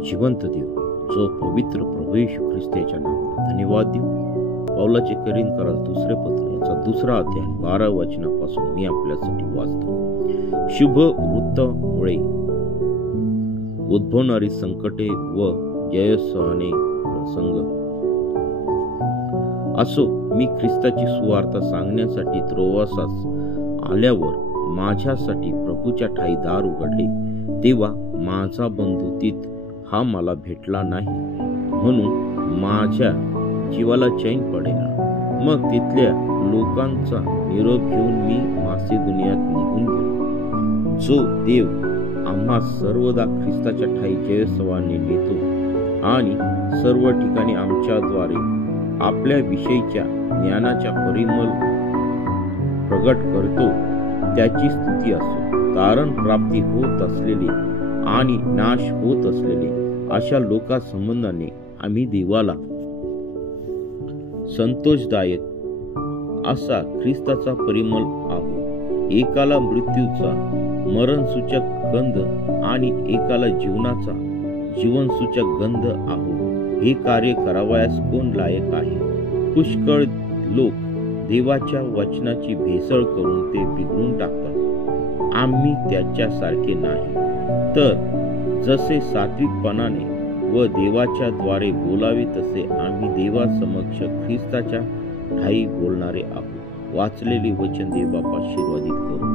जिवंत देव, जो पवित्र प्रभू येशू ख्रिस्त याच्या नावाने धन्यवाद देऊ। पौलाचे करिंदकरास दुसरे पत्र याचा 2 अध्याय 12 वचनापासून मी आपल्यासाठी वाचतो। शुभ वृत्तामुळे उद्भवणारी संकटे व जयोत्साहाने प्रसंग असो, मी ख्रिस्ताची सुवार्ता सांगण्यासाठी त्रोआसास आल्यावर माझ्यासाठी प्रभूच्या ठायी दार उघडले, तेव्हा माझा बंधू तीत हा मला भेटला नाही, म्हणून माझ्या जीवाला चैन पडेना। मग तिथल्या लोकांचा निरोप घेऊन मी मासिदोनियात निघून गेलो। जो देव आम्हा सर्वदा ख्रिस्ताच्या ठायी जयोत्सवाने नेतो आणि सर्व ठिकाणी आमच्याद्वारे आपल्या विषयीच्या ज्ञानाच्या परिमल प्रगट करतो, त्याची स्तुती असो। तारण प्राप्ती होत असलेले आणि नाश होत असलेले अशा लोकांसंबंधाने आम्ही देवाला संतोषदायक असा ख्रिस्ताचा परिमल आहोत। एकाला मृत्यूचा मरणसूचक गंध आणि एकाला जीवनाचा जीवनसूचक गंध आहोत। हे कार्य करावयास कोण लायक आहे? पुष्कळ लोक देवाच्या वचनाची भेसळ करून ते बिघडून टाकतात। आम्ही त्याच्यासारखे नाही, तर जसे सात्विकपणाने व देवाच्या द्वारे बोलावे तसे आम्ही देवासमक्ष ख्रिस्ताच्या ठायी बोलणारे आहोत। वाचलेले वचन देव बापा आशीर्वादित करू।